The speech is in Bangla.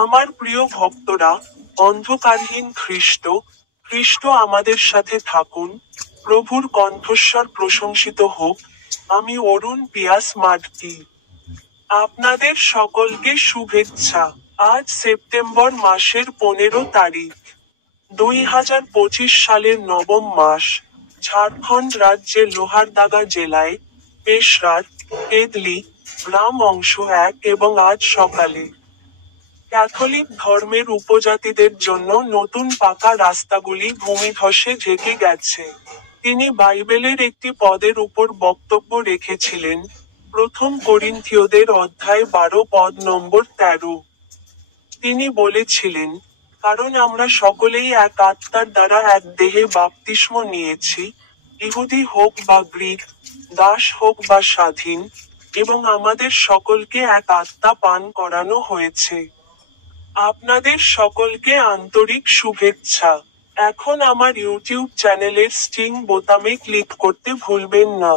আমার প্রিয় ভক্তরা, অন্ধকারহীন খ্রিস্ট আমাদের সাথে থাকুন, প্রভুর কণ্ঠস্বর প্রশংসিত হোক। আমি অরুণ পিয়াস মাডকি। আপনাদের সকলকে শুভেচ্ছা। আজ সেপ্টেম্বর মাসের 15 তারিখ, 2025 সালের নবম মাস। ঝাড়খণ্ড রাজ্যের লোহারদাগা জেলায় পেশরাত, কেদলি গ্রাম অংশ 1 এবং আজ সকালে ক্যাথলিক ধর্মের উপজাতিদের জন্য নতুন পাকা রাস্তাগুলি ভূমিধসে ঢেকে গেছে। তিনি বাইবেলের একটি পদের উপর বক্তব্য রেখেছিলেন, প্রথম করিন্থীয়দের অধ্যায় 12 পদ নম্বর 13। তিনি বলেছিলেন, কারণ আমরা সকলেই এক আত্মার দ্বারা এক দেহে বাপ্তিস্ম নিয়েছি, ইহুদি হোক বা গ্রীক, দাস হোক বা স্বাধীন, এবং আমাদের সকলকে এক আত্মা পান করানো হয়েছে। আপনাদের সকলকে আন্তরিক শুভেচ্ছা। এখন আমার ইউটিউব চ্যানেলের স্টিং বোতামে ক্লিক করতে ভুলবেন না।